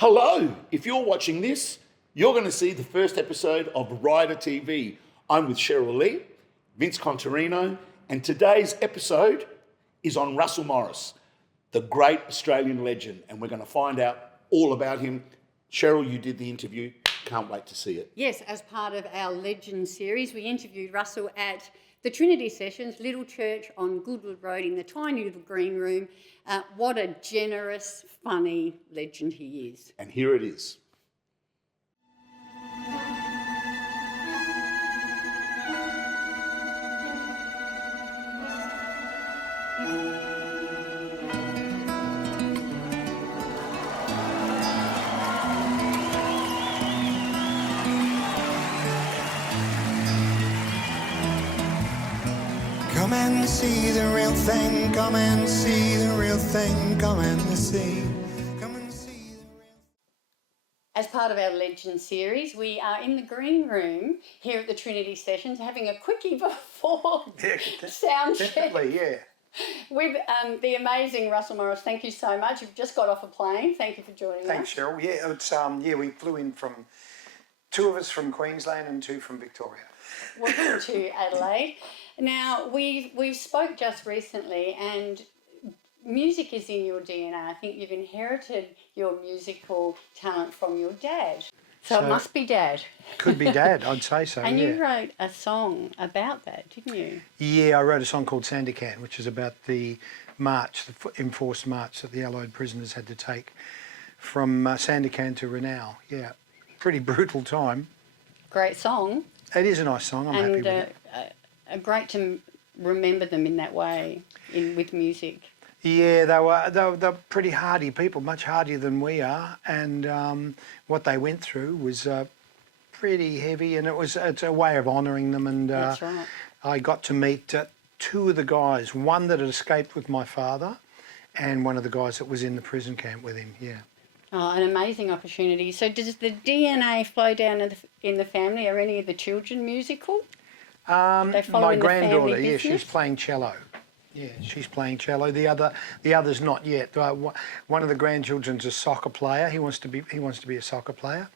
Hello! If you're watching this, you're going to see the first episode of Rider TV. I'm with Cheryl Lee, Vince Contarino, and today's episode is on Russell Morris, the great Australian legend, and we're going to find out all about him. Cheryl, you did the interview. Can't wait to see it. Yes, as part of our Legend series, we interviewed Russell at the Trinity Sessions, Little Church on Goodwood Road in the tiny little green room. What a generous, funny legend he is. And here it is. Come and see the real thing, come and see the real thing, come and see the real... As part of our Legend series, we are in the green room here at the Trinity Sessions having a quickie before sound check. Definitely, yeah. With the amazing Russell Morris. Thank you so much. You've just got off a plane. Thank you for joining Thanks, us. Cheryl. Yeah, it's we flew in from two of us from Queensland and two from Victoria. Welcome to Adelaide. Now, we've spoke just recently, and music is in your DNA. I think you've inherited your musical talent from your dad. So it must be Dad. Could be Dad, I'd say so. And yeah. you wrote a song about that, didn't you? Yeah, I wrote a song called Sandakan, which is about the march, the enforced march that the Allied prisoners had to take from Sandakan to Renau. Yeah, pretty brutal time. Great song. It is a nice song. I'm happy with it. Great to remember them in that way, with music. Yeah, they were pretty hardy people, much hardier than we are, and what they went through was pretty heavy, and it's a way of honouring them. And That's right. I got to meet two of the guys, one that had escaped with my father, and one of the guys that was in the prison camp with him. Yeah. Oh, an amazing opportunity. So does the DNA flow down in the family? Are any of the children musical? My granddaughter, yeah, business? she's playing cello. Yeah, she's playing cello. The other's not yet. One of the grandchildren's a soccer player. He wants to be a soccer player.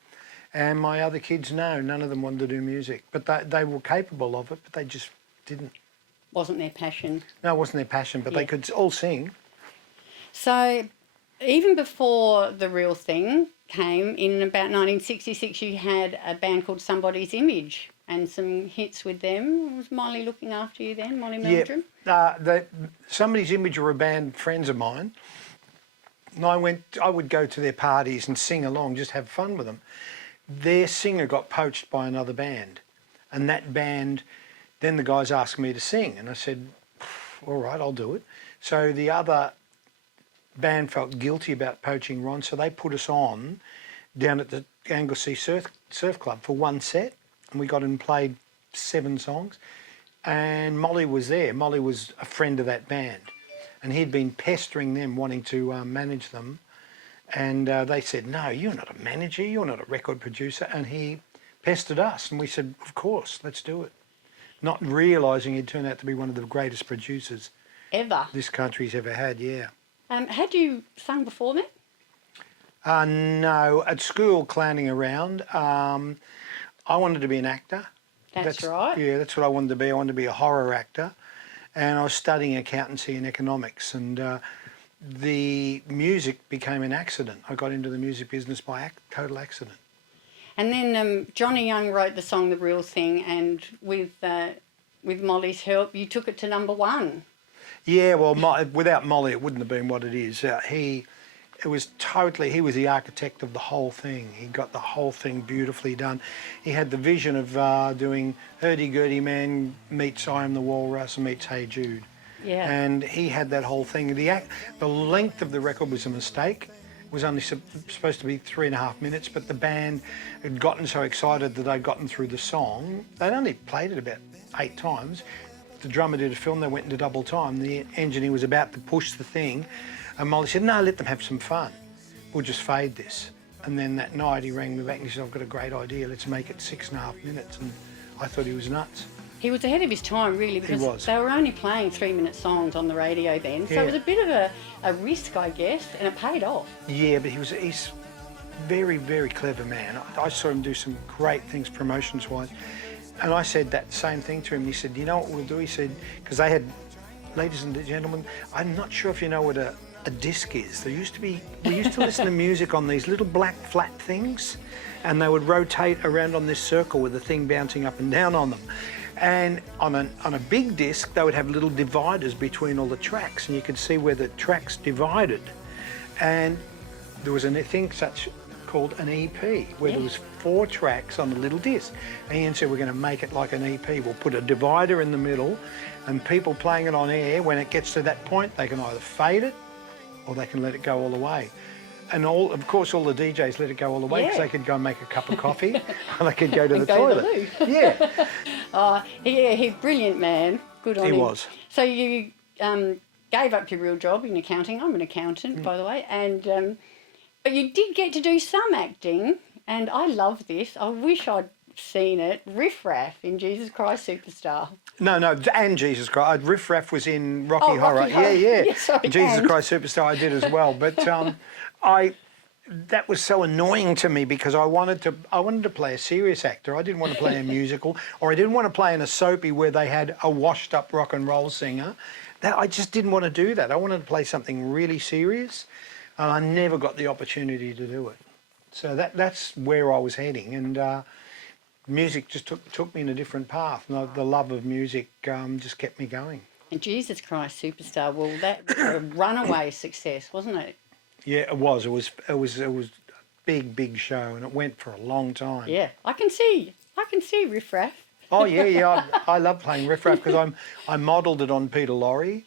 And my other kids, no, none of them wanted to do music, but they were capable of it, but they just didn't. Wasn't their passion. No, it wasn't their passion, but they could all sing. So even before The Real Thing came, in about 1966, you had a band called Somebody's Image and some hits with them. Was Molly looking after you then, Molly Meldrum? Yeah, Somebody's Image were a band, friends of mine. And I would go to their parties and sing along, just have fun with them. Their singer got poached by another band, and that band, then the guys asked me to sing, and I said, all right, I'll do it. So the other band felt guilty about poaching Ron, so they put us on down at the Anglesey Surf Club for one set, and we got and played 7 songs, and Molly was there. Molly was a friend of that band, and he'd been pestering them, wanting to manage them, and they said, no, you're not a manager, you're not a record producer, and he pestered us, and we said, of course, let's do it. Not realising he'd turned out to be one of the greatest producers Ever. this country's ever had, yeah. Had you sung before then? No, at school, clowning around, I wanted to be an actor. That's right. Yeah, that's what I wanted to be. I wanted to be a horror actor, and I was studying accountancy and economics, and the music became an accident. I got into the music business by total accident. And then Johnny Young wrote the song The Real Thing, and with Molly's help, you took it to #1. Yeah, well, without Molly, it wouldn't have been what it is. He was the architect of the whole thing. He got the whole thing beautifully done. He had the vision of doing Hurdy-Gurdy Man meets I Am the Walrus meets Hey Jude. Yeah. And he had that whole thing. The length of the record was a mistake. It was only supposed to be 3.5 minutes, but the band had gotten so excited that they'd gotten through the song. They'd only played it about 8 times. The drummer did a film, they went into double time. The engineer was about to push the thing, and Molly said, no, let them have some fun. We'll just fade this. And then that night he rang me back and he said, I've got a great idea, let's make it 6.5 minutes. And I thought he was nuts. He was ahead of his time, really, because they were only playing 3-minute songs on the radio then. So it was a bit of a risk, I guess, and it paid off. Yeah, but he's very, very clever man. I saw him do some great things promotions-wise. And I said that same thing to him. He said, you know what we'll do? He said, because they had, ladies and gentlemen, I'm not sure if you know what a disc is. We used to listen to music on these little black flat things, and they would rotate around on this circle with the thing bouncing up and down on them. And on a big disc, they would have little dividers between all the tracks, and you could see where the tracks divided. And there was a thing called an EP, where there was 4 tracks on a little disc. And Ian said, we're going to make it like an EP. We'll put a divider in the middle, and people playing it on air, when it gets to that point, they can either fade it or they can let it go all the way. And of course, all the DJs let it go all the way because they could go and make a cup of coffee or they could go to the toilet. Yeah. He's a brilliant man. Good on him. He was. So you gave up your real job in accounting. I'm an accountant, by the way. And but you did get to do some acting, and I love this. I wish I'd seen it. Riff Raff in Jesus Christ Superstar. No, and Jesus Christ. Riff Raff was in Rocky Horror. Rocky Horror. Yeah. Sorry, Jesus Christ Superstar I did as well. But that was so annoying to me because I wanted to play a serious actor. I didn't want to play a musical, or I didn't want to play in a soapy where they had a washed up rock and roll singer. I just didn't want to do that. I wanted to play something really serious, and I never got the opportunity to do it. So that's where I was heading, and music just took me in a different path. And the love of music just kept me going. And Jesus Christ Superstar, well, that was a runaway success, wasn't it? Yeah, it was. It was a big show, and it went for a long time. Yeah, I can see Riff Raff. Oh yeah. I love playing Riff Raff because I modelled it on Peter Lorre,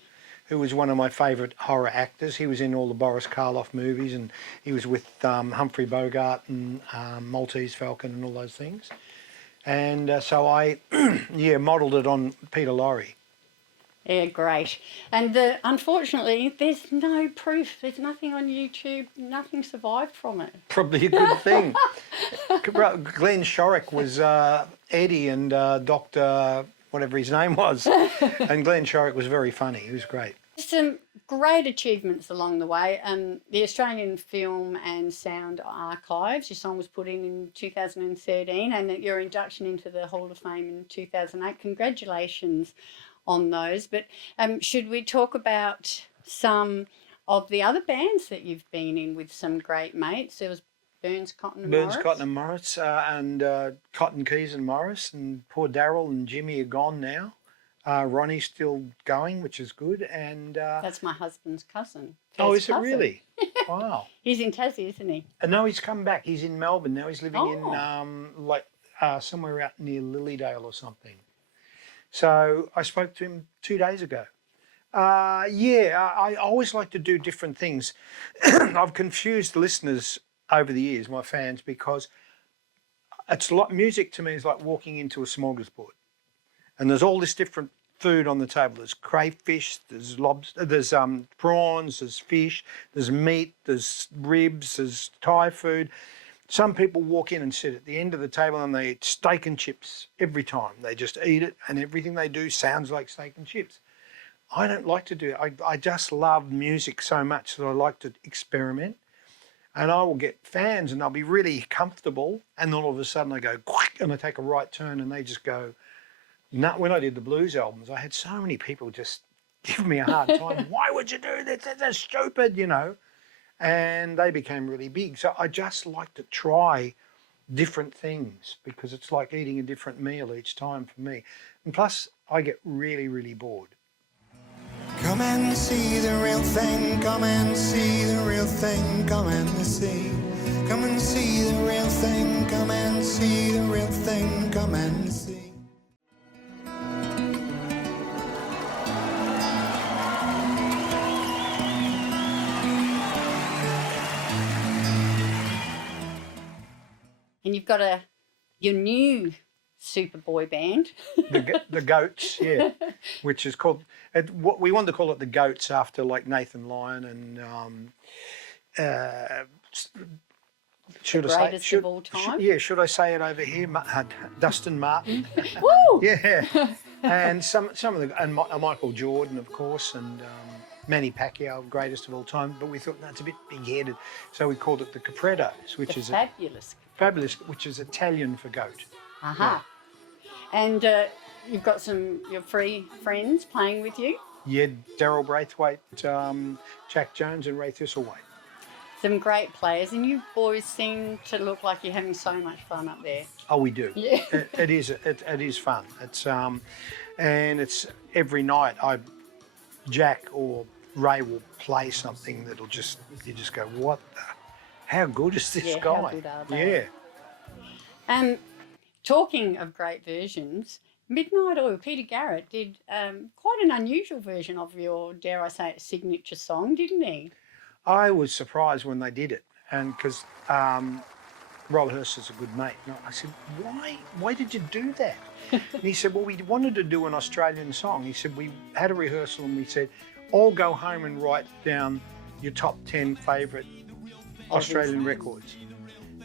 who was one of my favourite horror actors. He was in all the Boris Karloff movies, and he was with Humphrey Bogart and Maltese Falcon and all those things. And so I, modelled it on Peter Lorre. Yeah, great. And unfortunately, there's no proof. There's nothing on YouTube. Nothing survived from it. Probably a good thing. Glenn Shorrock was Eddie and Dr. whatever his name was. And Glenn Shorrock was very funny. He was great. Some great achievements along the way. The Australian Film and Sound Archives, your song was put in 2013, and your induction into the Hall of Fame in 2008. Congratulations on those. But should we talk about some of the other bands that you've been in with some great mates? There was Burns, Cotton and Morris. And Cotton, Keys and Morris, and poor Daryl and Jimmy are gone now. Ronnie's still going, which is good. And that's my husband's cousin. Oh, is it really? Wow. He's in Tassie, isn't he? No, he's come back. He's in Melbourne now. He's living in somewhere out near Lilydale or something. So I spoke to him 2 days ago. I always like to do different things. I've confused listeners over the years, my fans, because it's like music to me is like walking into a smorgasbord, and there's all this different food on the table. There's crayfish, there's lobster, there's prawns, there's fish, there's meat, there's ribs, there's Thai food. Some people walk in and sit at the end of the table and they eat steak and chips every time. They just eat it, and everything they do sounds like steak and chips. I don't like to do it. I just love music so much that I like to experiment. And I will get fans and they'll be really comfortable, and then all of a sudden I go quick and I take a right turn and they just go, nah. When I did the blues albums, I had so many people just give me a hard time. Why would you do this? That's stupid, And they became really big. So I just like to try different things because it's like eating a different meal each time for me. And plus, I get really, really bored. Come and see the real thing, come and see the real thing, come and see. Come and see the real thing, come and see the real thing, come and see. And you've got your new Superboy band. The Goats, yeah, which is called, what we wanted to call it the Goats after like Nathan Lyon and should I say greatest of all time? should I say it over here? Dustin Martin. Woo! Yeah, and some of the and Michael Jordan, of course, and Manny Pacquiao, greatest of all time, but we thought that's a bit big-headed, so we called it the Caprettos, which The is fabulous. which is Italian for goat. Aha. And you've got your free friends playing with you. Yeah, Daryl Braithwaite, Jack Jones, and Ray Thistlethwaite. Some great players, and you boys seem to look like you're having so much fun up there. Oh, we do. Yeah. It is fun. It's and it's every night. Jack or Ray will play something that'll you just go, what? How good is this guy? How good are they? Yeah. Talking of great versions, Midnight Oil, Peter Garrett did quite an unusual version of your, dare I say it, signature song, didn't he? I was surprised when they did it, and because Robert Hurst is a good mate, and I said, why did you do that? And he said, well, we wanted to do an Australian song. He said, we had a rehearsal and we said, all go home and write down your top 10 favourite Australian records.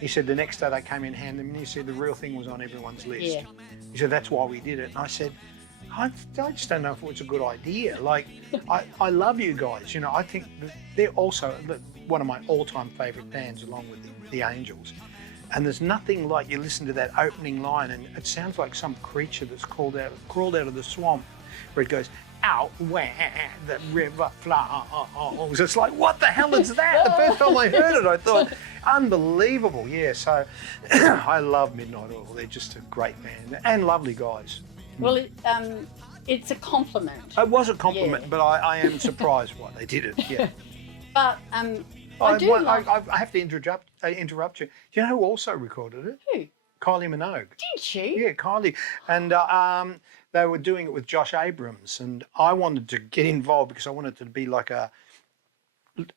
He said the next day they came in, handed them, and he said the real thing was on everyone's list. Yeah. He said that's why we did it. And I said, I just don't know if it was a good idea. Like, I love you guys. You know, I think they're also one of my all-time favourite bands, along with the Angels. And there's nothing like you listen to that opening line, and it sounds like some creature that's crawled out of the swamp, where it goes, out where the river flows. It's like, what the hell is that? The first time I heard it, I thought, unbelievable. Yeah, so I love Midnight Oil. They're just a great band and lovely guys. Well, it's a compliment. It was a compliment, but I am surprised why they did it. Yeah. But I have to interrupt you. Do you know who also recorded it? Who? Kylie Minogue. Did she? Yeah, Kylie. And they were doing it with Josh Abrams, and I wanted to get involved because I wanted it to be like a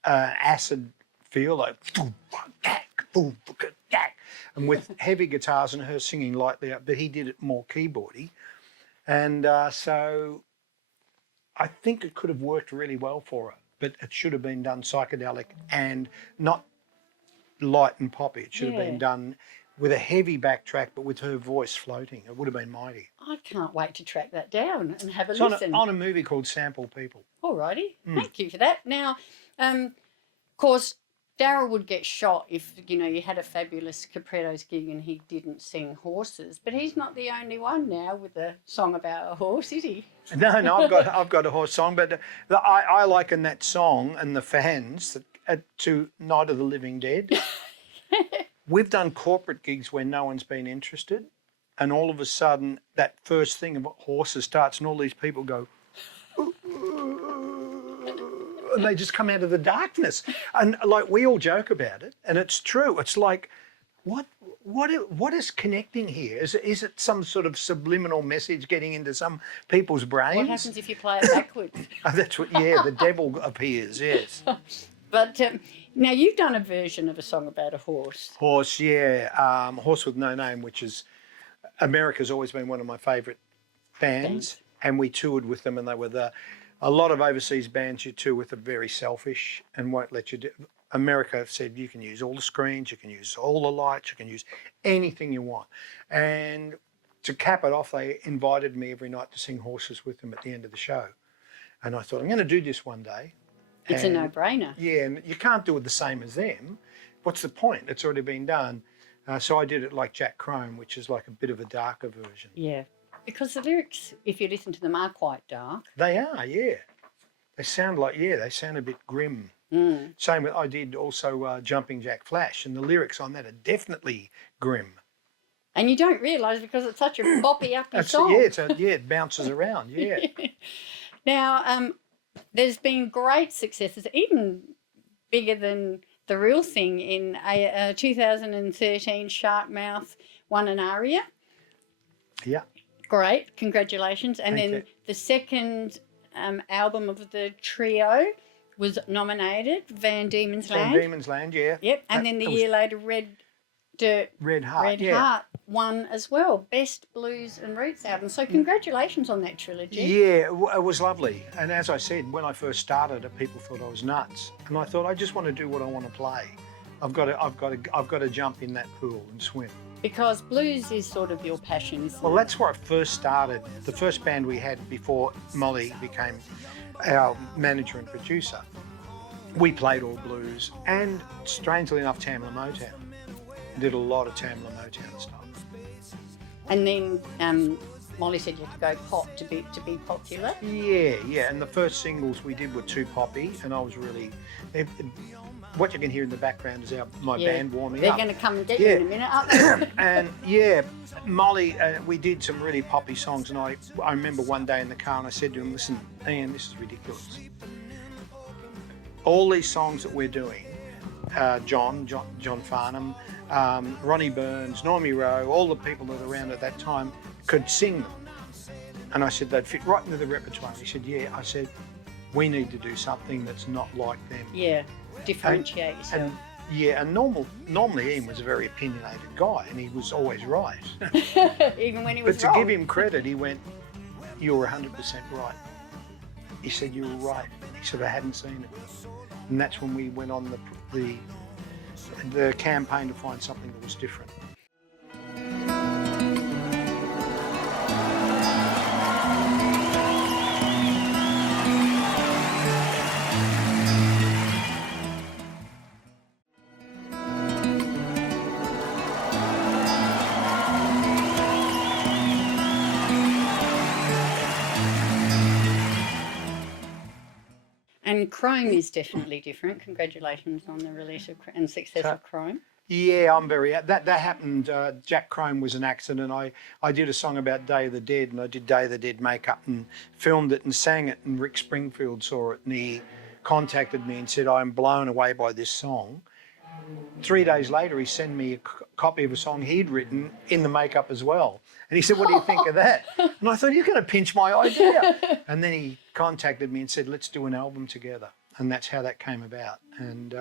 acid feel, like and with heavy guitars and her singing lightly up, but he did it more keyboardy. And so I think it could have worked really well for her, but it should have been done psychedelic and not light and poppy. It should have been done with a heavy backtrack, but with her voice floating. It would have been mighty. I can't wait to track that down and have a It's listen. on a movie called Sample People. Alrighty, thank you for that. Now, of course, Daryl would get shot if, you had a fabulous Caprettos gig and he didn't sing Horses, but he's not the only one now with a song about a horse, is he? No, I've got a horse song, but I liken that song and the fans to Night of the Living Dead. We've done corporate gigs where no one's been interested, and all of a sudden that first thing of Horses starts and all these people go, and they just come out of the darkness. And like, we all joke about it, and it's true. It's like, what is connecting here? Is it some sort of subliminal message getting into some people's brains? What happens if you play it backwards? That's what, the devil appears, yes. But now you've done a version of a song about a horse. Horse, yeah. Horse with No Name, which is, America's always been one of my favourite bands, and we toured with them, and they were a lot of overseas bands you tour with are very selfish and won't let you do. America said you can use all the screens, you can use all the lights, you can use anything you want. And to cap it off, they invited me every night to sing Horses with them at the end of the show. And I thought, I'm going to do this one day. It's a no-brainer. Yeah, and you can't do it the same as them. What's the point? It's already been done. So I did it like Jack Crone, which is like a bit of a darker version. Yeah, because the lyrics, if you listen to them, are quite dark. They are, yeah. They sound a bit grim. Same with, I did also Jumping Jack Flash, and the lyrics on that are definitely grim. And you don't realise because it's such a boppy, uppy song. Yeah, it bounces around, yeah. Now, there's been great successes, even bigger than The Real Thing. In 2013, Sharkmouth won an ARIA. Yeah. Great, congratulations. And Thank then you. the second album of the trio was nominated, Van Diemen's Land. Van Diemen's Land, yeah. Yep, and then the year later, Red Heart won as well, Best Blues and Roots album. So congratulations on that trilogy. Yeah, it was lovely. And as I said, when I first started it, people thought I was nuts. And I thought, I just want to do what I want to play. I've got to jump in that pool and swim. Because blues is sort of your passion. Isn't Well, it? that's where I first started. The first band we had before Molly became our manager and producer, we played all blues and, strangely enough, Tamla Motown. Did a lot of Tamla Motown stuff. And then Molly said you had to go pop to be popular. Yeah. And the first singles we did were too poppy, and I was really. What you can hear in the background is my band warming They're up. going to come and get you in a minute, aren't they? And Molly, we did some really poppy songs, and I remember one day in the car, and I said to him, "Listen, Ian, this is ridiculous. All these songs that we're doing, John Farnham, Ronnie Burns, Normie Rowe, all the people that were around at that time could sing them." And I said, "They'd fit right into the repertoire." He said, "Yeah." I said, "We need to do something that's not like them." Yeah, differentiate yourself. And normally Ian was a very opinionated guy, and he was always right. Even when he was But to wrong. give him credit, he went, "You're 100% right." He said, "You were right." He said, "I hadn't seen it." And that's when we went on the campaign to find something that was different. And Chrome is definitely different. Congratulations on the release and success of Chrome. Yeah, I'm very. That happened. Jack Crome was an accident. I did a song about Day of the Dead, and I did Day of the Dead makeup and filmed it and sang it. And Rick Springfield saw it, and he contacted me and said, "I'm blown away by this song." 3 days later, he sent me a copy of a song he'd written in the makeup as well. And he said, "What do you think of that?" And I thought, "You're going to pinch my idea." And then he contacted me and said, "Let's do an album together." And that's how that came about. And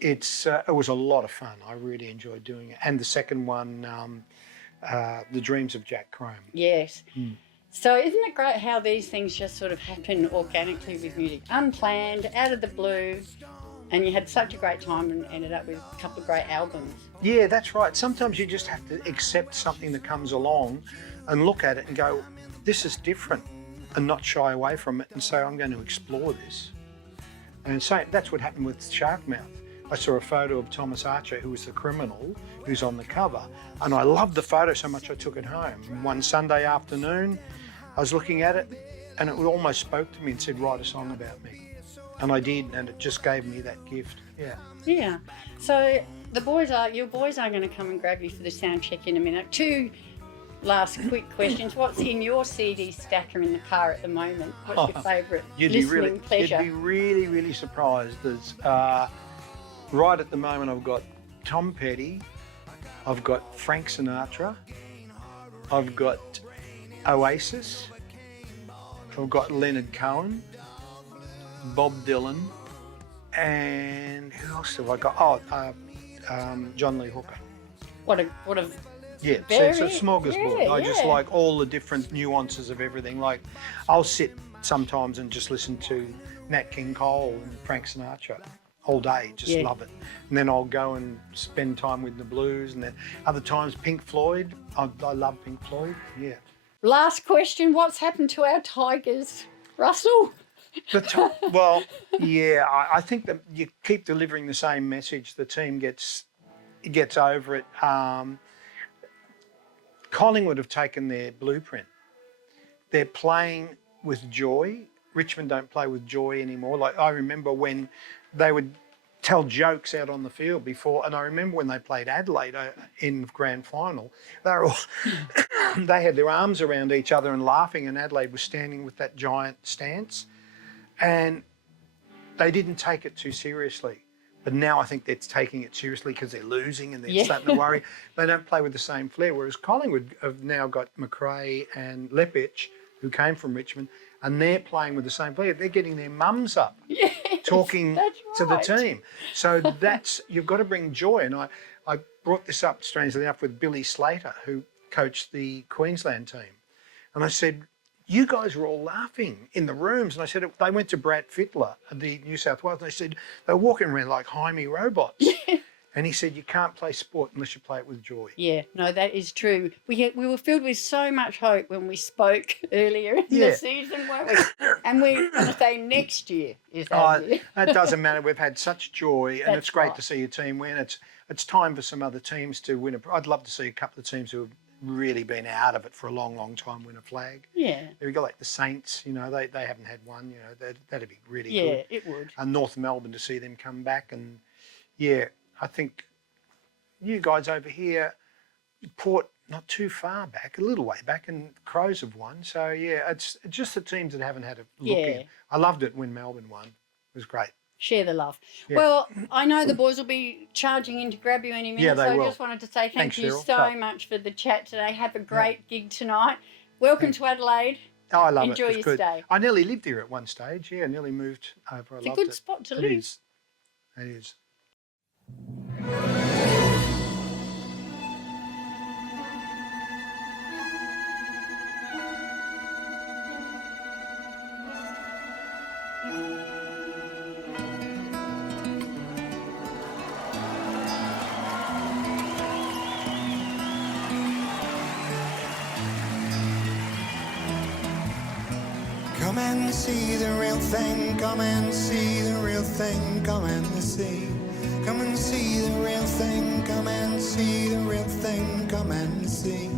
it was a lot of fun. I really enjoyed doing it. And the second one, The Dreams of Jack Crome. Yes. So isn't it great how these things just sort of happen organically with music? Unplanned, out of the blue, and you had such a great time and ended up with a couple of great albums. Yeah, that's right. Sometimes you just have to accept something that comes along and look at it and go, "This is different," and not shy away from it and say, "I'm going to explore this." And so that's what happened with Sharkmouth. I saw a photo of Thomas Archer, who was the criminal, who's on the cover, and I loved the photo so much I took it home. And one Sunday afternoon, I was looking at it, and it almost spoke to me and said, "Write a song about me." And I did, and it just gave me that gift. Yeah. Yeah. So your boys are going to come and grab you for the sound check in a minute. Two last quick questions. What's in your CD stacker in the car at the moment? What's your favourite listening pleasure? You'd be really, really surprised. There's right at the moment I've got Tom Petty, I've got Frank Sinatra, I've got Oasis, I've got Leonard Cohen, Bob Dylan, and who else have I got? John Lee Hooker. What a Yeah, so it's a smorgasbord. I just like all the different nuances of everything. Like, I'll sit sometimes and just listen to Nat King Cole and Frank Sinatra all day, just love it. And then I'll go and spend time with the blues, and then other times Pink Floyd. I love Pink Floyd, yeah. Last question, what's happened to our Tigers, Russell? I think that you keep delivering the same message, the team gets over it. Collingwood have taken their blueprint. They're playing with joy. Richmond don't play with joy anymore. Like, I remember when they would tell jokes out on the field before, and I remember when they played Adelaide in grand final, they were all they had their arms around each other and laughing, and Adelaide was standing with that giant stance, and they didn't take it too seriously. But now I think they're taking it seriously because they're losing and they're starting to worry. They don't play with the same flair, whereas Collingwood have now got McRae and Lepich, who came from Richmond, and they're playing with the same flair. They're getting their mums up, talking to the team. So you've got to bring joy. And I brought this up, strangely enough, with Billy Slater, who coached the Queensland team. And I said, "You guys were all laughing in the rooms." And I said, they went to Brad Fittler at the New South Wales, and they said they were walking around like Jaime robots. And he said, you can't play sport unless you play it with joy. Yeah, no, that is true. We were filled with so much hope when we spoke earlier in the season, weren't we? And we're going to say next year is our year. It doesn't matter. We've had such joy, and That's it's great right. to see your team win. It's time for some other teams to win. I'd love to see a couple of teams who have really been out of it for a long, long time win a flag. Yeah. We've got like the Saints, you know, they haven't had one. You know, that'd be really Yeah, good. it would. And North Melbourne to see them come back, and yeah, I think you guys over here, Port not too far back, a little way back, and Crows have won. So yeah, it's just the teams that haven't had a look in. I loved it when Melbourne won. It was great. Share the love. Yeah. Well, I know the boys will be charging in to grab you any minute, Yeah, they so I will. just wanted to say Thanks, thank you Cheryl. so much for the chat today. Have a great gig tonight. Welcome to Adelaide. Oh, I love Enjoy it. It's your good. stay. I nearly lived here at one stage. Yeah, I nearly moved over. It's a good spot to live. It is. It is. Come and see the real thing, come and see the real thing, come and see. Come and see the real thing, come and see the real thing, come and see.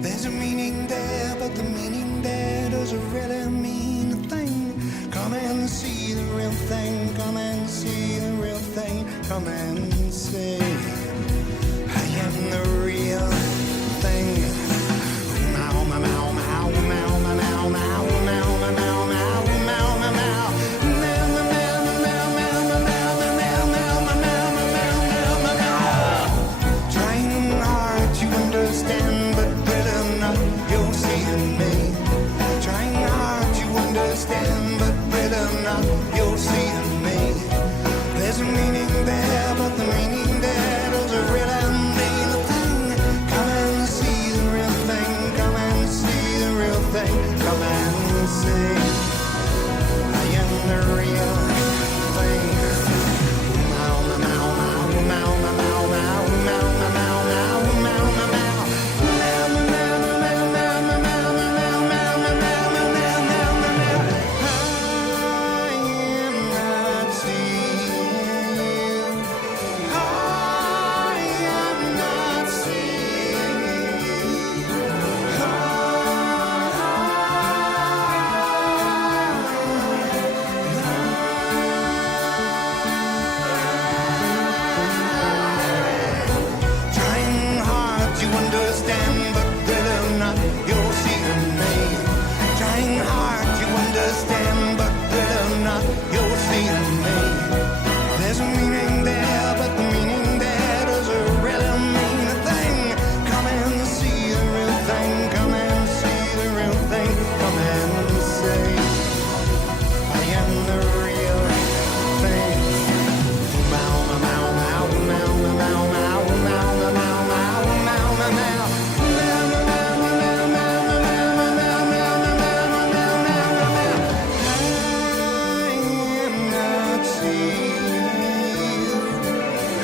There's a meaning there, but the meaning there doesn't really mean a thing. Come and see the real thing, come and see the real thing, come and see. I am the real thing. Meow, meow, meow, meow, meow, meow, meow, meow, meow, meow, meow, meow, meow, meow. Trying hard to understand, but really not, you're seeing me. Trying hard to understand, but really not, you're seeing me. There's a meaning there, but the meaning there doesn't really mean a thing. Come and see the real thing, come and see the real thing, come and see. I am the real thing. Meow, meow, meow, meow, meow, meow, meow, meow, meow, meow, meow, meow, meow. Trying hard to understand, but really not, you're seeing me. Trying hard to understand, but really not, you're seeing me. There's a meaning there, but the meaning there doesn't really mean a thing. Come and see the real thing, come and see the real thing, come and see. I am the real thing. Meow, meow, meow, meow, meow, meow, meow, meow, meow, meow, meow, meow. I am not seeing you.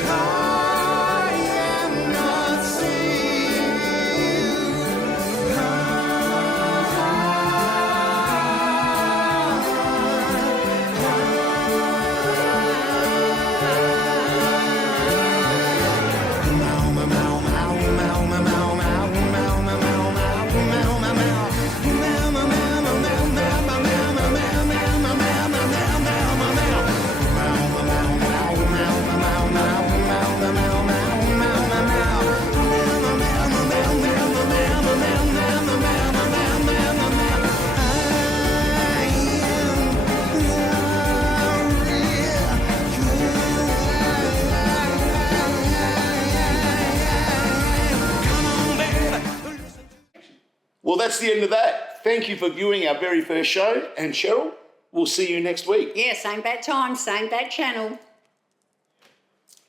I am not seeing Well, that's the end of that. Thank you for viewing our very first show. And Cheryl, we'll see you next week. Yeah, same bat time, same bat channel.